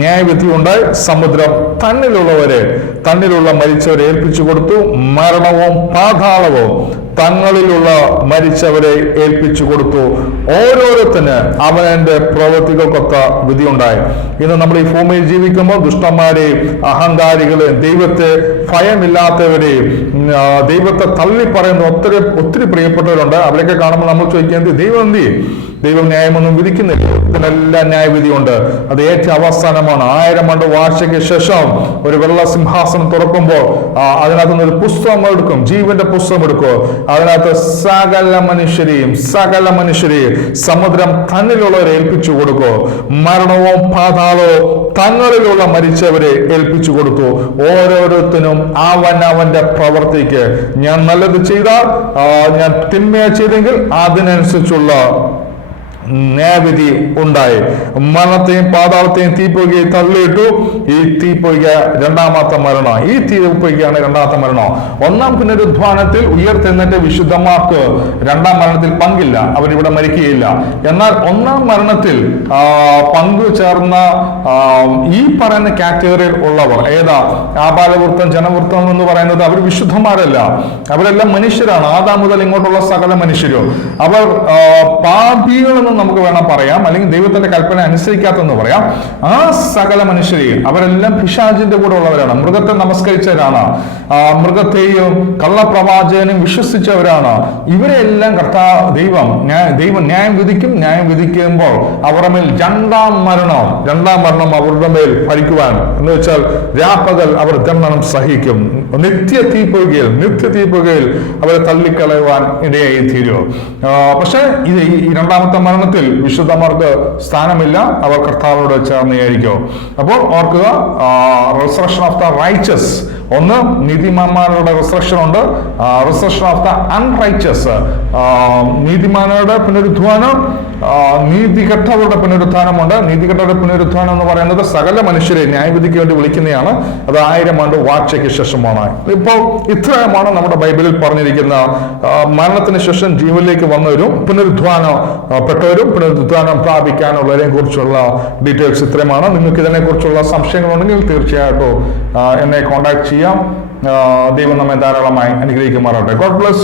ന്യായവിധി ഉണ്ടായി. സമുദ്രം തന്നിലുള്ള മരിച്ചവരെ ഏൽപ്പിച്ചു കൊടുത്തു. മരണവും പാതാളവും തങ്ങളിലുള്ള മരിച്ചവരെ ഏൽപ്പിച്ചു കൊടുത്തു. ഓരോരുത്തന് അവനവന്റെ പ്രവൃത്തികൾക്കൊത്ത വിധി ഉണ്ടായി. ഇന്ന് നമ്മൾ ഈ ഭൂമിയിൽ ജീവിക്കുമ്പോൾ ദുഷ്ടന്മാരെയും അഹങ്കാരികളെയും ദൈവത്തെ ഭയമില്ലാത്തവരെയും ദൈവത്തെ തള്ളി പറയുന്ന ഒത്തിരി പ്രിയപ്പെട്ടവരുണ്ട്. അവരൊക്കെ കാണുമ്പോൾ നമ്മൾ ചോദിക്കുന്നത് ദൈവം എന്ത് ചെയ്യും? ദൈവം ന്യായമൊന്നും വിധിക്കുന്നില്ല. ഇതിനെല്ലാം ന്യായവിധിയുണ്ട്. അത് ഏറ്റവും അവസാനമാണ്. 1000 ആണ്ട് വാഴ്ചയ്ക്ക് ശേഷം ഒരു വെള്ള സിംഹാസനം തുറക്കുമ്പോൾ അതിനകത്ത് നിന്ന് ഒരു പുസ്തകം എടുക്കും, ജീവന്റെ പുസ്തകം എടുക്കും. അതിനകത്ത് സകല മനുഷ്യരെയും സമുദ്രം തന്നിലുള്ളവരെ ഏൽപ്പിച്ചു കൊടുക്കും. മരണവും പാതാളവും തങ്ങളിലുള്ള മരിച്ചവരെ ഏൽപ്പിച്ചു കൊടുത്തു. ഓരോരുത്തരും അവന്റെ പ്രവൃത്തിക്ക്, ഞാൻ നല്ലത് ചെയ്താൽ, ഞാൻ തിന്മ ചെയ്തെങ്കിൽ അതിനനുസരിച്ചുള്ള ന്യായവിധി ഉണ്ടായി. മരണത്തെയും പാതാളത്തെയും തീപ്പൊയ്കയെ തള്ളിയിട്ടു. ഈ തീപ്പൊയ്ക രണ്ടാമത്തെ മരണം. ഈ തീപ്പൊയ്കയാണ് രണ്ടാമത്തെ മരണം. ഒന്നാം പുനരുദ്ധാനത്തിൽ ഉയർത്തെഴുന്നേറ്റ വിശുദ്ധന്മാർക്ക് രണ്ടാം മരണത്തിൽ പങ്കില്ല, അവരിവിടെ മരിക്കുകയില്ല. എന്നാൽ ഒന്നാം മരണത്തിൽ പങ്കുചേർന്ന ഈ പറയുന്ന കാറ്റഗറിയിൽ ഉള്ളവർ ഏതാ? ആബാലവൃത്തം, ജനവൃത്തം എന്ന് പറയുന്നത് അവർ വിശുദ്ധന്മാരല്ല, അവരെല്ലാം മനുഷ്യരാണ്. ആദാം മുതൽ ഇങ്ങോട്ടുള്ള സകല മനുഷ്യരും. അവർ പാപികളെന്ന് നമുക്ക് വേണം പറയാം, അല്ലെങ്കിൽ ദൈവത്തിന്റെ കൽപ്പന അനുസരിക്കാത്തെന്ന് പറയാം. ആ സകല മനുഷ്യരെയും അവരെല്ലാം പിശാചിന്റെ കൂടെ ഉള്ളവരാണ്. മൃഗത്തെ നമസ്കരിച്ചവരാണ്, മൃഗത്തെയും കള്ളപ്രവാചകനും വിശ്വസിച്ചവരാണ്. ഇവരെല്ലാം ദൈവം ന്യായം വിധിക്കും. ന്യായം വിധിക്കുമ്പോൾ അവരുടെ മേൽ രണ്ടാം മരണം അവരുടെ മേൽ ഭരിക്കുവാൻ, എന്ന് വെച്ചാൽ രാപ്പകൽ അവർ ദണ്ഡനം സഹിക്കും. നിത്യ തീപ്പൊയ്കയിൽ അവരെ തള്ളിക്കളയുവാൻ ഇടയായി തീരും. പക്ഷെ ഇത് ഈ രണ്ടാമത്തെ മരണത്തിൽ വിശുദ്ധന്മാർക്ക് സ്ഥാനമില്ല, അവർ കർത്താവിനോട് ചേർന്നേയിരിക്കും. അപ്പോൾ ഓർക്കുക, റിസറക്ഷൻ ഓഫ് ദ റൈച്ചസ്, ഒന്ന് നീതിമാന്മാരുടെ റിസറക്ഷൻ ഉണ്ട്, റിസറക്ഷൻ ഓഫ് ദ അൺറൈച്ചസ്, നീതിമാന്മാരുടെ പുനരുദ്ധാനം, നീതികെട്ടവരുടെ പുനരുദ്ധാനമുണ്ട്. നീതികെട്ടവരുടെ പുനരുദ്ധാനം എന്ന് പറയുന്നത് സകല മനുഷ്യരെ ന്യായവിധിക്ക് വേണ്ടി വിളിക്കുന്നതാണ്. അത് 1000 ആണ്ട് വാഴ്ചയ്ക്ക് ശേഷമാണ്. ഇപ്പോൾ ഇത്രയുമാണ് നമ്മുടെ ബൈബിളിൽ പറഞ്ഞിരിക്കുന്ന മരണത്തിന് ശേഷം ജീവനിലേക്ക് വന്നവരും പുനരുദ്ധാനപ്പെട്ടവരും പുനരുദ്ധാനം പ്രാപിക്കാനുള്ളവരെയും കുറിച്ചുള്ള ഡീറ്റെയിൽസ് ഇത്രയുമാണ്. നിങ്ങൾക്ക് ഇതിനെക്കുറിച്ചുള്ള സംശയങ്ങളുണ്ടെങ്കിൽ തീർച്ചയായിട്ടും എന്നെ കോൺടാക്ട് ചെയ്യാം. ദൈവം നമ്മെ ധാരാളമായി അനുഗ്രഹിക്കുമാറാകട്ടെ. God bless.